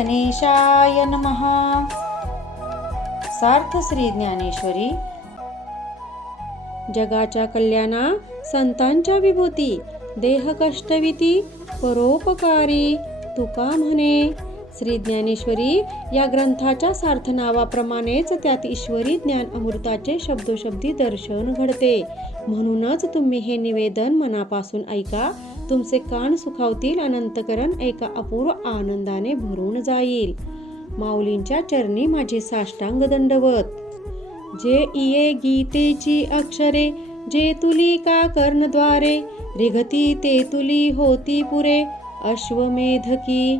गणेशाय नमः। सार्थ श्री ज्ञानेश्वरी। जगाच्या कल्याणा संतांच्या विभूती, देह कष्टविती परोपकारी तुका म्हणे। श्री ज्ञानेश्वरी या ग्रंथाच्या सार्थ नावाप्रमाणेच त्यात ईश्वरी ज्ञान अमृताचे शब्दोशब्दी दर्शन घडते। म्हणूनच तुम्ही हे निवेदन मनापासून ऐका, तुमचे कान सुखावतील, अनंतकरण एका अपूर्व आनंदाने भरून जाईल। माऊलींच्या चरणी माझे साष्टांग दंडवत। जे इये गीतेची अक्षरे, जे तुली का कर्णद्वारे, रिघती ते तुली होती पुरे अश्वमेधकी।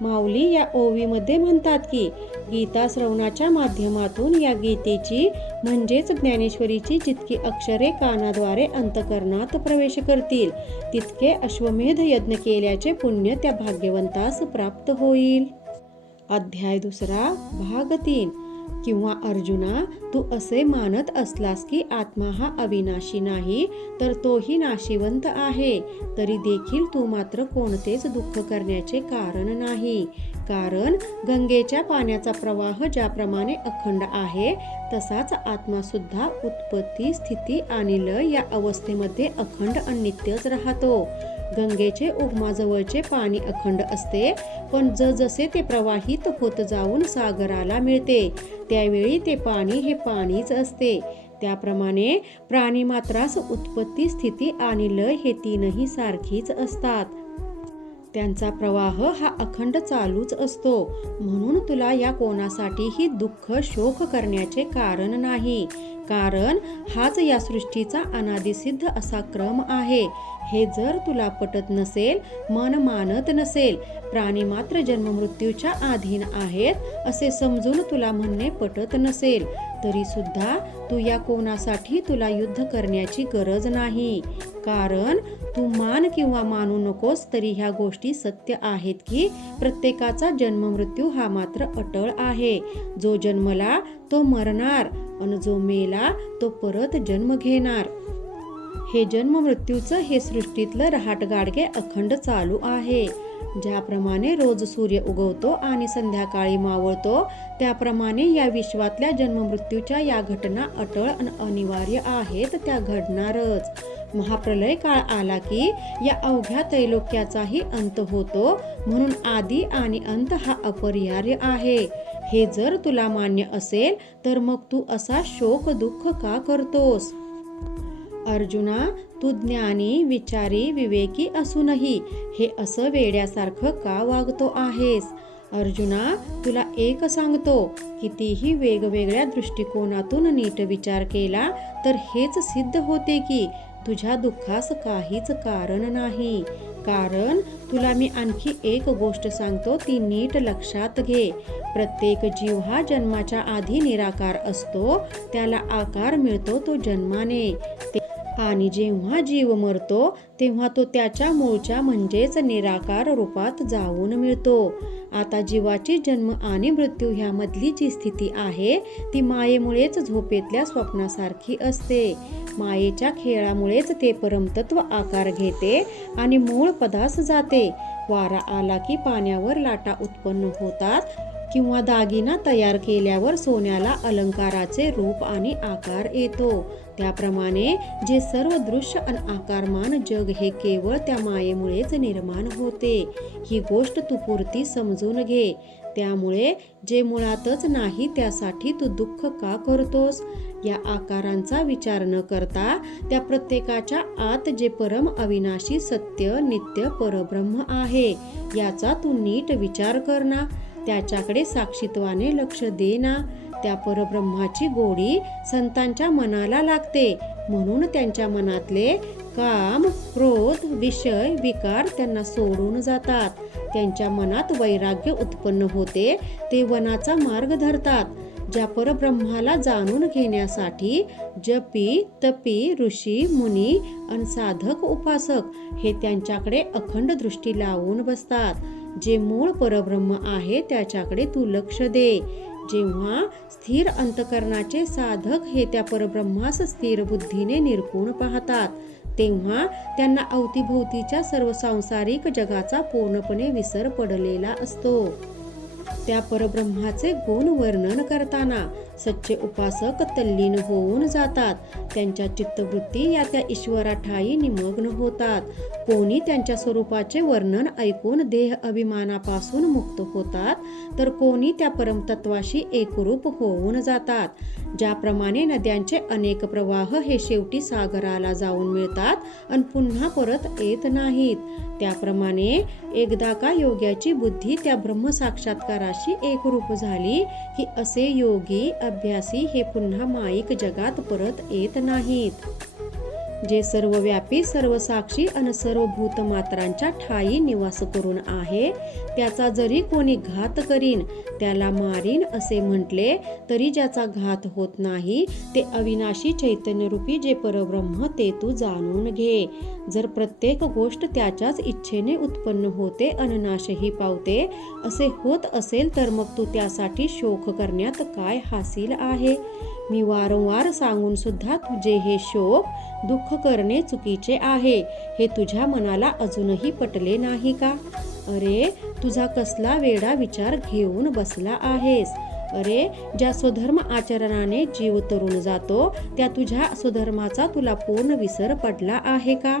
माऊली या ओवीमध्ये म्हणतात की गीता श्रवणाच्या माध्यमातून या गीतेची म्हणजेच ज्ञानेश्वरीची जितकी अक्षरे कानाद्वारे अंतकरणात प्रवेश करतील, तितके अश्वमेध यज्ञ केल्याचे पुण्य त्या भाग्यवंतास प्राप्त होईल। अध्याय 2 भाग 3। किंवा अर्जुना, तू असे मानत असलास की आत्मा हा अविनाशी नाही, तर तोही नाशिवंत आहे, तरी देखील तू मात्र कोणतेच दुःख करण्याचे कारण नाही। कारण गंगेच्या पाण्याचा प्रवाह ज्याप्रमाणे अखंड आहे, तसाच आत्मा सुद्धा उत्पत्ती, स्थिती आणि लय या अवस्थेमध्ये अखंड आणि नित्यच राहतो। गंगेचे उगमाजवळचे पाणी अखंड असते, पण जसे ते प्रवाहित होत जाऊन सागराला मिळते, त्यावेळी ते पाणी हे पाणीच असते। त्याप्रमाणे प्राणीमात्रास उत्पत्ती, स्थिती आणि लय हे तीनही सारखीच असतात। त्यांचा प्रवाह हा अखंड चालूच असतो। म्हणून तुला या कोणासाठीही दुःख, शोक करण्याचे कारण नाही। कारण हाच या सृष्टीचा अनादिसिद्ध असा क्रम आहे। हे जर तुला पटत नसेल, मन मानत नसेल, प्राणी मात्र जन्ममृत्यूच्या अधीन आहेत असे समजून तुला म्हणणे पटत नसेल, तरी सुद्धा तू या कोणासाठी तुला युद्ध करण्याची गरज नाही। कारण तू मान किंवा मानू नकोस, तरी ह्या गोष्टी सत्य आहेत की प्रत्येकाचा जन्ममृत्यू हा मात्र अटळ आहे। जो जन्मला तो मरणार, आणि जो मेला तो परत जन्म घेणार। हे जन्म मृत्यूचं हे सृष्टीतलं रहाटगाडगे अखंड चालू आहे। ज्याप्रमाणे रोज सूर्य उगवतो आणि संध्याकाळी मावळतो, त्याप्रमाणे या विश्वातल्या जन्ममृत्यूच्या या घटना अटळ आणि अनिवार्य आहेत, त्या घडणारच। महाप्रलय काळ आला की या अवघ्या त्रैलोक्याचाही अंत होतो, म्हणून आदी आणि अंत हा अपरिहार्य आहे। हे जर तुला मान्य असेल, तर मग तू असा शोक दुःख का करतोस? अर्जुना, तू ज्ञानी, विचारी, विवेकी असूनही हे असं वेड्यासारखं का वागतो आहेस? अर्जुना, तुला एक सांगतो, कितीही वेगवेगळ्या दृष्टिकोनातून नीट विचार केला तर हेच सिद्ध होते की तुझ्या दुःखास काहीच कारण नाही। कारण तुला मी आणखी एक गोष्ट सांगतो, ती नीट लक्षात घे। प्रत्येक जीव हा जन्माच्या आधी निराकार असतो, त्याला आकार मिळतो तो जन्माने, आणि जेव्हा जीव मरतो तेव्हा तो त्याच्या मूळच्या म्हणजेच निराकार रूपात जाऊन मिळतो। आता जीवाची जन्म आणि मृत्यू ह्यामधली जी स्थिती आहे ती मायेमुळेच झोपेतल्या स्वप्नासारखी असते। मायेच्या खेळामुळेच ते परमतत्व आकार घेते आणि मूळ पदास जाते। वारा आला की पाण्यावर लाटा उत्पन्न होतात, किंवा दागिना तयार केल्यावर सोन्याला अलंकाराचे रूप आणि आकार येतो। त्याप्रमाणे जे सर्व दृश्य आणि आकारमान जग हे केवळ त्या मायेमुळेच निर्माण होते। ही गोष्ट तू पुरती समजून घे। त्यामुळे जे मुळातच नाही त्यासाठी तू दुःख का करतोस? या आकारांचा विचार न करता त्या प्रत्येकाच्या आत जे परम अविनाशी सत्य नित्य परब्रह्म आहे, याचा तू नीट विचार कर ना। त्याच्याकडे साक्षीत्वाने लक्ष दे ना। त्या परब्रह्माची गोडी संतांच्या मनाला लागते, म्हणून त्यांच्या मनातले काम, क्रोध, विषय, विकार त्यांना सोडून जातात। त्यांच्या मनात वैराग्य उत्पन्न होते, ते वनाचा मार्ग धरतात। ज्या परब्रह्माला जाणून घेण्यासाठी जपी, तपी, ऋषी, मुनी आणि साधक, उपासक हे त्यांच्याकडे अखंड दृष्टी लावून बसतात। जे मूळ परब्रह्म आहे त्याच्याकडे तू लक्ष दे। जेव्हा स्थिर अंतकरणाचे साधक हे त्या परब्रह्मास स्थिर बुद्धीने निरखून पाहतात, तेव्हा त्यांना अवतीभोवतीच्या सर्व सांसारिक जगाचा पूर्णपणे विसर पडलेला असतो। त्या परब्रह्माचे गुण वर्णन करताना सच्चे उपासक तल्लीन होऊन जातात. त्यांच्या चित्तवृत्ती या त्या ईश्वराठायी निमग्न होतात. कोणी त्यांच्या स्वरूपाचे वर्णन ऐकून देह अभिमानापासून मुक्त होतात, तर कोणी त्या परमतत्वाशी एकरूप होऊन जातात. ज्याप्रमाणे नद्यांचे अनेक प्रवाह हे शेवटी सागराला जाऊन मिळतात आणि पुन्हा परत येत नाहीत, त्याप्रमाणे एकदा का योग्याची बुद्धी त्या ब्रह्मसाक्षात्काराशी एकरूप झाली की असे योगी अभ्यासी हे पुन्हा माईक जगात परत येत नाहीत. जे सर्वव्यापी, सर्वसाक्षी आणि सर्व भूतमात्रांच्या ठायी निवास करून आहे, त्याचा जरी कोणी घात करीन, त्याला मारीन असे म्हटले तरी ज्याचा घात होत नाही, ते अविनाशी चैतन्यरूपी जे परब्रह्म ते तू जाणून घे. जर प्रत्येक गोष्ट त्याच्याच इच्छेने उत्पन्न होते आणि नाशही पावते असे होत असेल, तर मग तू त्यासाठी शोक करण्यात काय हासिल आहे? मी वारंवार सांगून सुद्धा तुझे हे शोक, दुःख करणे चुकीचे आहे, हे तुझ्या मनाला अजूनही पटले नाही का? अरे, तुझा कसला वेडा विचार घेऊन बसला आहेस? अरे, ज्या स्वधर्म आचरणाने जीव तरुण जातो, त्या तुझ्या स्वधर्माचा तुला पूर्ण विसर पडला आहे का?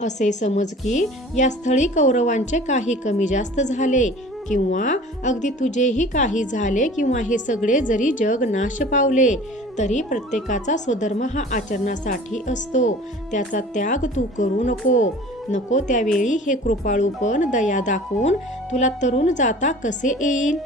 असे समज की या स्थळी कौरवांचे काही कमी जास्त झाले, किंवा अगदी तुझेही काही झाले, किंवा हे सगळे जरी जग नाश पावले, तरी प्रत्येकाचा स्वधर्म हा आचरणासाठी असतो. त्याचा त्याग तू करू नको. त्यावेळी हे कृपाळूपण, दया दाखवून तुला तरुण जाता कसे येईल?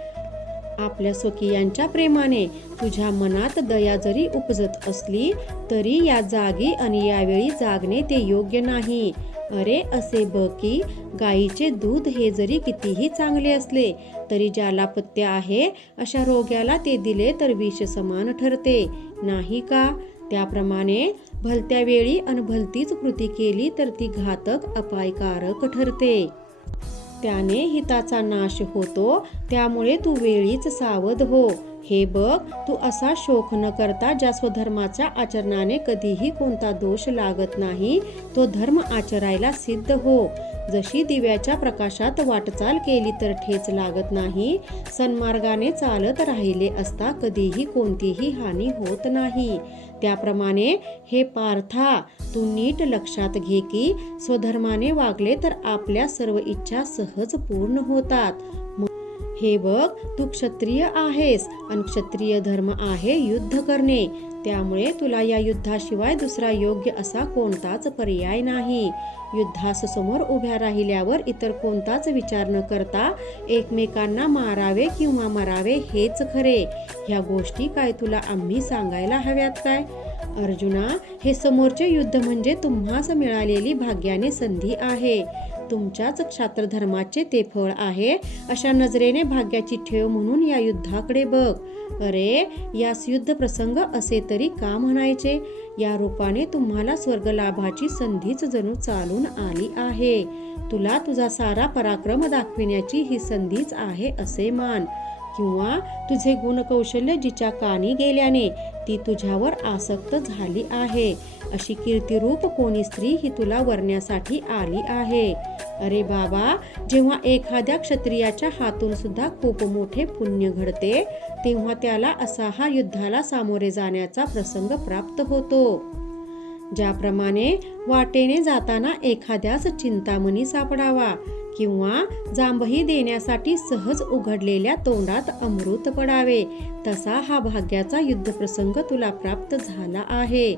आपल्या स्वकीयांच्या प्रेमाने तुझ्या मनात दया जरी उपजत असली, तरी या जागी आणि यावेळी जागणे ते योग्य नाही. अरे, असे बघ की गाईचे दूध हे जरी कितीही चांगले असले, तरी ज्याला पथ्य आहे अशा रोग्याला ते दिले तर विष समान ठरते, नाही का? त्याप्रमाणे भलत्या वेळी आणि भलतीच कृती केली तर ती घातक, अपायकारक ठरते. त्याने हिताचा नाश होतो. त्यामुळे तू वेळीच सावध हो. हे बघ, तू असा शोक न करता ज्या स्वधर्माच्या आचरणाने कधीही कोणता दोष लागत नाही, तो धर्म आचरायला सिद्ध हो. जशी दिव्याच्या प्रकाशात वाटचाल केली तर ठेच लागत नाही, सन्मार्गाने चालत राहिले असता कधीही कोणतीही हानी होत नाही, त्याप्रमाणे हे पार्था, तू नीट लक्षात घे की स्वधर्माने वागले तर आपल्या सर्व इच्छा सहज पूर्ण होतात. हे बघ, तू क्षत्रिय आहेस आणि क्षत्रिय धर्म आहे युद्ध करणे. त्यामुळे तुला या युद्धाशिवाय दुसरा योग्य असा कोणताच पर्याय नाही. युद्धास समोर उभ्या राहिल्यावर इतर कोणताच विचार न करता एकमेकांना मारावे किंवा मरावे हेच खरे. ह्या गोष्टी काय तुला आम्ही सांगायला हव्यात काय? अर्जुना, हे समोरचे युद्ध म्हणजे तुम्हास मिळालेली भाग्याने संधी आहे. तुमच्याच क्षात्रधर्माचे ते फळ आहे, अशा नजरेने भाग्याची ठेव म्हणून या युद्धाकडे बघ. अरे, यास युद्ध प्रसंग असे तरी का म्हणायचे? या रूपाने तुम्हाला स्वर्गलाभाची संधीच जणू चालून आली आहे. तुला तुझा सारा पराक्रम दाखविण्याची ही संधीच आहे असे मान. किंवा तुझे गुणकौशल्य जिच्या कानी गेल्याने ती तुझ्यावर आसक्त झाली आहे, अशी कीर्तिरूप कोणी स्त्री ही तुला वरण्यासाठी आली आहे. अरे बाबा, जेव्हा एखाद्या क्षत्रियाच्या हातून सुद्धा खूप मोठे पुण्य घडते, तेव्हा त्याला असा हा युद्धाला सामोरे जाण्याचा प्रसंग प्राप्त होतो. ज्याप्रमाणे वाटेने जाताना एखाद्यास चिंतामणी सापडावा, किंवा जांभई देण्यासाठी सहज उघडलेल्या तोंडात अमृत पडावे, तसा हा भाग्याचा युद्धप्रसंग तुला प्राप्त झाला आहे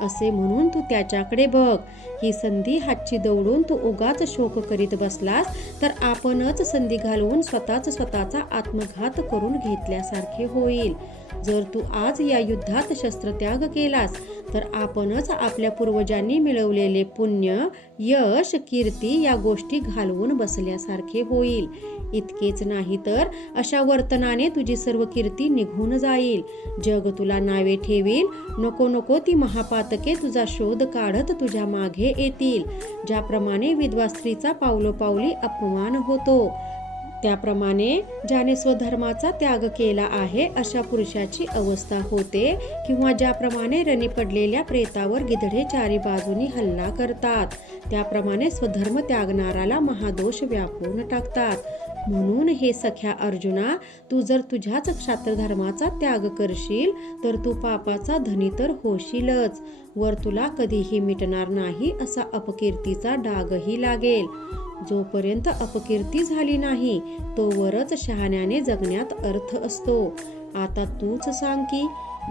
असे म्हणून तू त्याच्याकडे बघ. ही संधी हातची दवडून तू उगाच शोक करीत बसलास तर आपणच संधी घालवून स्वतःचा आत्मघात करून घेतल्यासारखे होईल. जर तू आज या युद्धात शस्त्रत्याग केलास तर आपणच आपल्या पूर्वजांनी मिळवलेले पुण्य, यश, कीर्ती या गोष्टी घालवून बसल्यासारखे होईल. इतकेच नाही तर अशा वर्तनाने तुझी सर्व कीर्ती निघून जाईल. जग तुला नावे ठेवील. नको ती महापातके तुझा शोध काढत तुझ्या मागे येतील. ज्याप्रमाणे विधवा स्त्रीचा पावलोपावली अपमान होतो, त्याप्रमाणे ज्याने स्वधर्माचा त्याग केला आहे अशा पुरुषाची अवस्था होते. किंवा ज्याप्रमाणे रणी पडलेल्या प्रेतावर गिधडे चारी बाजूनी हल्ला करतात, त्याप्रमाणे स्वधर्म त्यागणाराला महादोष व्यापून टाकतात. म्हणून हे सख्या अर्जुना, तू जर तुझ्याच क्षात्रधर्माचा त्याग करशील तर तू पापाचा धनी तर होशीलच, वर तुला कधीही मिटणार नाही असा अपकीर्तीचा डागही लागेल. जोपर्यंत अपकीर्ती झाली नाही तोवरच शहाण्याने जगण्यात अर्थ असतो. आता तूच सांग की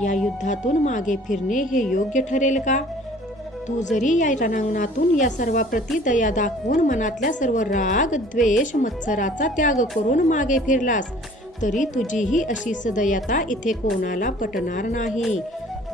या युद्धातून मागे फिरणे हे योग्य ठरेल का? तू जरी या रणांगणातून या सर्वाप्रती दया दाखवून मनातल्या सर्व राग, द्वेष, मत्सराचा त्याग करून मागे फिरलास तरी तुझीही अशी सदयता इथे कोणाला पटणार नाही,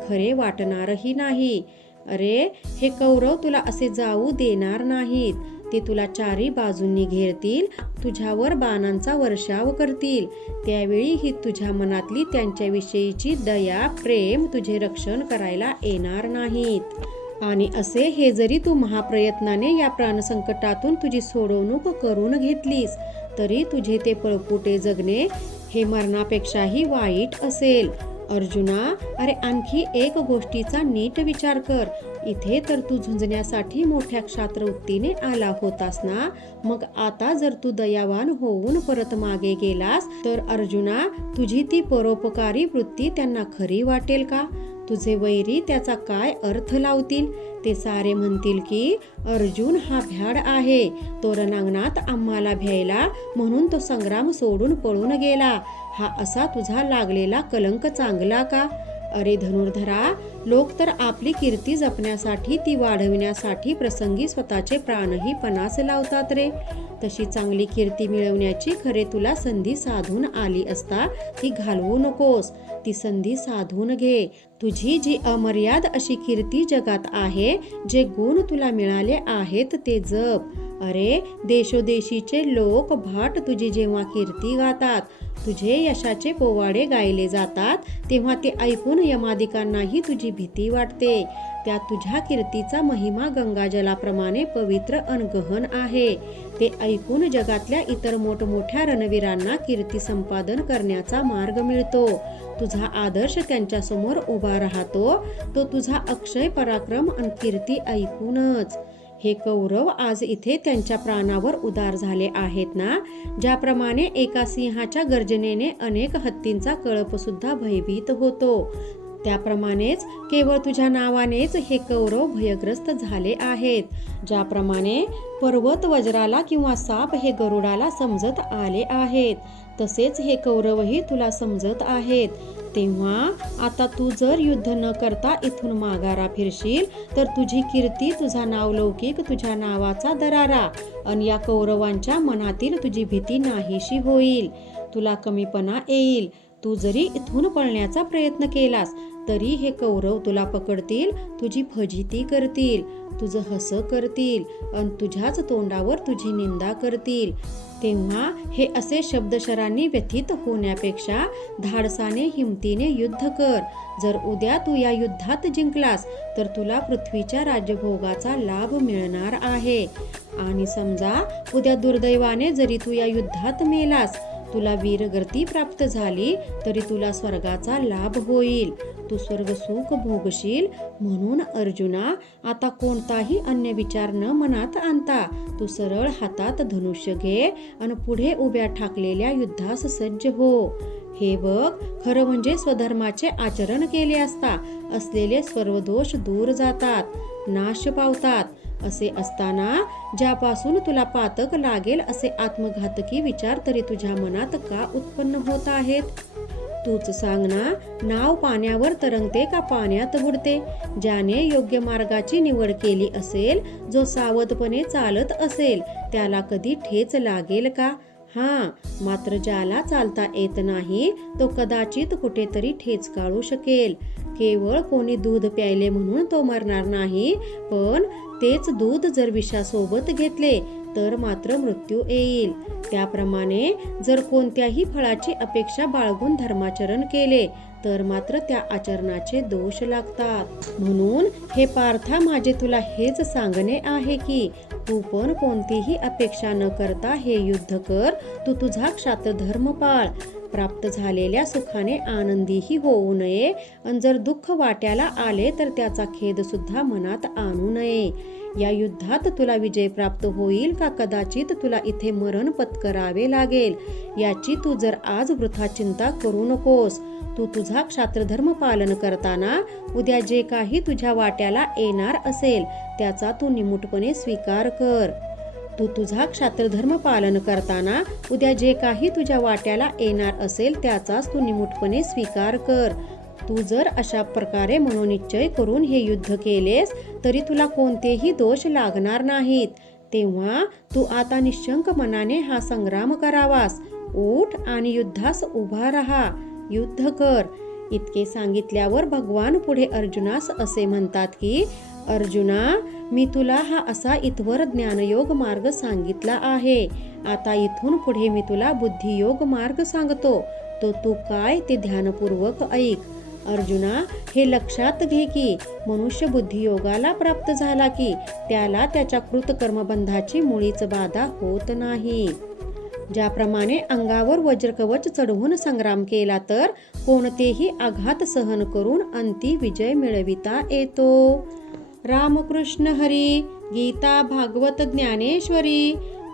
खरे वाटणारही नाही. अरे, हे कौरव तुला असे जाऊ देणार नाहीत. ते तुला चारी बाजूंनी घेरतील, तुझ्यावर बाणांचा वर्षाव करतील. त्यावेळी ही तुझ्या मनातली त्यांच्याविषयीची दया, प्रेम तुझे रक्षण करायला येणार नाहीत. आणि असे हे जरी तू महाप्रयत्नाने या प्राणसंकटातून तुझी सोडवणूक करून घेतलीस तरी तुझे ते पळपुटे जगणे हे मरणापेक्षाही वाईट असेल. अर्जुना, अरे आणखी एक गोष्टीचा नीट विचार कर. इथे तर तू झुंजण्यासाठी मोठ्या क्षात्रवृत्तीने आला होतास ना, मग आता जर तू दयावान होऊन परत मागे गेलास तर अर्जुना, तुझी ती परोपकारी वृत्ती त्यांना खरी वाटेल का? तुझे वैरी त्याचा काय अर्थ लावतील? ते सारे म्हणतील की अर्जुन हा भ्याड आहे, तो रणांगणात आम्हाला भ्यायला म्हणून तो संग्राम सोडून पळून गेला. हा असा तुझा लागलेला कलंक चांगला का? अरे धनुर्धरा, लोक तर आपली कीर्ती जपण्यासाठी, ती वाढविण्यासाठी प्रसंगी स्वतःचे प्राणही पणास लावतात रे. तशी चांगली कीर्ती मिळवण्याची खरे तुला संधी साधून आली असता ती घालवू नकोस. ती संधी साधून घे. तुझी जी अमर्याद अशी कीर्ती जगात आहे, जे गुण तुला मिळाले आहेत ते जप. अरे, देशोदेशीचे लोक भाट तुझी जेव्हा कीर्ती गातात, तुझे यशाचे पोवाडे गायले जातात, तेव्हा ते ऐकून यमादिकांनाही तुझी भीती वाटते. त्या तुझ्या कीर्तीचा महिमा गंगाजलाप्रमाणे पवित्र अन गहन आहे. ते ऐकून जगातल्या इतर मोठमोठ्या रणवीरांना कीर्ती संपादन करण्याचा मार्ग मिळतो. तुझा आदर्श त्यांच्यासमोर उभा राहतो, तो तुझा अक्षय पराक्रम अन कीर्ती ऐकूनच. हे कौरव आज इथे त्यांच्या प्राणावर उदार झाले आहेत ना, ज्याप्रमाणे एका सिंहाच्या गर्जनेने अनेक हत्तींचा कळप सुद्धा भयभीत होतो, त्याप्रमाणेच केवळ तुझ्या नावानेच हे कौरव भयग्रस्त झाले आहेत. ज्याप्रमाणे पर्वत वज्राला किंवा साप हे गरुडाला समजत आले आहेत, तसेच हे कौरवही तुला समजत आहेत. तेव्हा आता तू जर युद्ध न करता इथून माघारा फिरशील तर तुझी कीर्ती, तुझा नावलौकिक, तुझ्या नावाचा दरारा आणि या कौरवांच्या मनातील तुझी भीती नाहीशी होईल. तुला कमीपणा येईल. तू जरी इथून पळण्याचा प्रयत्न केलास तरी हे कौरव तुला पकडतील, तुझी फजिती करतील, तुझं हसं करतील आणि तुझ्याच तोंडावर तुझी निंदा करतील. तेव्हा हे असे शब्दशरांनी व्यथित होण्यापेक्षा धाडसाने, हिमतीने युद्ध कर. जर उद्या तू या युद्धात जिंकलास तर तुला पृथ्वीच्या राज्यभोगाचा लाभ मिळणार आहे. आणि समजा उद्या दुर्दैवाने जरी तू या युद्धात मेलास, तुला वीरगती प्राप्त झाली तरी तुला स्वर्गाचा लाभ होईल. तू स्वर्ग सुख भोगशील. म्हणून अर्जुना, आता कोणताही अन्य विचार न मनात आणता तू सरळ हातात धनुष्य घे आणि पुढे उभ्या ठाकलेल्या युद्धास सज्ज हो. हे बघ, खरं म्हणजे स्वधर्माचे आचरण केले असता असलेले सर्व दोष दूर जातात, नाश पावतात. असे असताना ज्यापासून तुला पातक लागेल असे आत्मघातकी विचार तरी तुझ्या मनात का उत्पन्न होत आहेत? तूच सांग ना. नाव पाण्यावर तरंगते का पाण्यात बुडते? ज्याने योग्य मार्गाची निवड केली असेल, जो सावधपणे चालत असेल, त्याला कधी ठेच लागेल का? मात्र ज्याला चालता येत नाही तो कदाचित कुठेतरी ठेच काढू शकेल. केवळ कोणी दूध प्यायले म्हणून तो मरणार नाही, पण तेच दूध जर विषासोबत घेतले तर मात्र मृत्यू येईल. त्याप्रमाणे जर कोणत्याही फळाची अपेक्षा बाळगून धर्माचरण केले तर मात्र त्या आचरणाचे दोष लागतात. म्हणून हे पार्था, माझे तुला हेच सांगणे आहे की तू पण कोणतीही अपेक्षा न करता हे युद्ध कर. तू तुझा क्षात्रधर्म पाळ. प्राप्त झालेल्या सुखाने आनंदीही होऊ नये, आणि जर दुःख वाट्याला आले तर त्याचा खेद सुद्धा मनात आणू नये. या युद्धात तुला विजय प्राप्त होईल का कदाचित तुला इथे मरण पत्करावे लागेल, याची तू जर आज वृथा चिंता करू नकोस. तू तुझा क्षात्रधर्म पालन करताना उद्या जे काही तुझ्या वाट्याला येणार असेल त्याचा तू निमूटपणे स्वीकार कर. तू तुझा क्षात्रधर्म पालन करताना उद्या जे काही तुझ्या वाट्याला येणार असेल त्याचाच तू निमूटपणे स्वीकार कर. तू जर अशा प्रकारे मनोनिश्चय करून हे युद्ध केलेस तरी तुला कोणतेही दोष लागणार नाहीत. तेव्हा तू आता निश्चंक मनाने हा संग्राम करावास. उठ आणि युद्धास उभा राहा, युद्ध कर. इतके सांगितल्यावर भगवान पुढे अर्जुनास असे म्हणतात की, अर्जुना, मी तुला हा असा इथवर ज्ञानयोग मार्ग सांगितला आहे. आता इथून पुढे मी तुला बुद्धियोग मार्ग सांगतो, तो तू काय ते ध्यानपूर्वक ऐक. अर्जुना, हे लक्षात घे की मनुष्य बुद्धियोगाला प्राप्त झाला की त्याला त्याच्या कृतकर्मबंधाची मुळीच बाधा होत नाही. ज्याप्रमाणे अंगावर वज्रकवच चढवून संग्राम केला तर कोणतेही आघात सहन करून अंती विजय मिळविता येतो. रामकृष्ण हरी. गीता भागवत ज्ञानेश्वरी.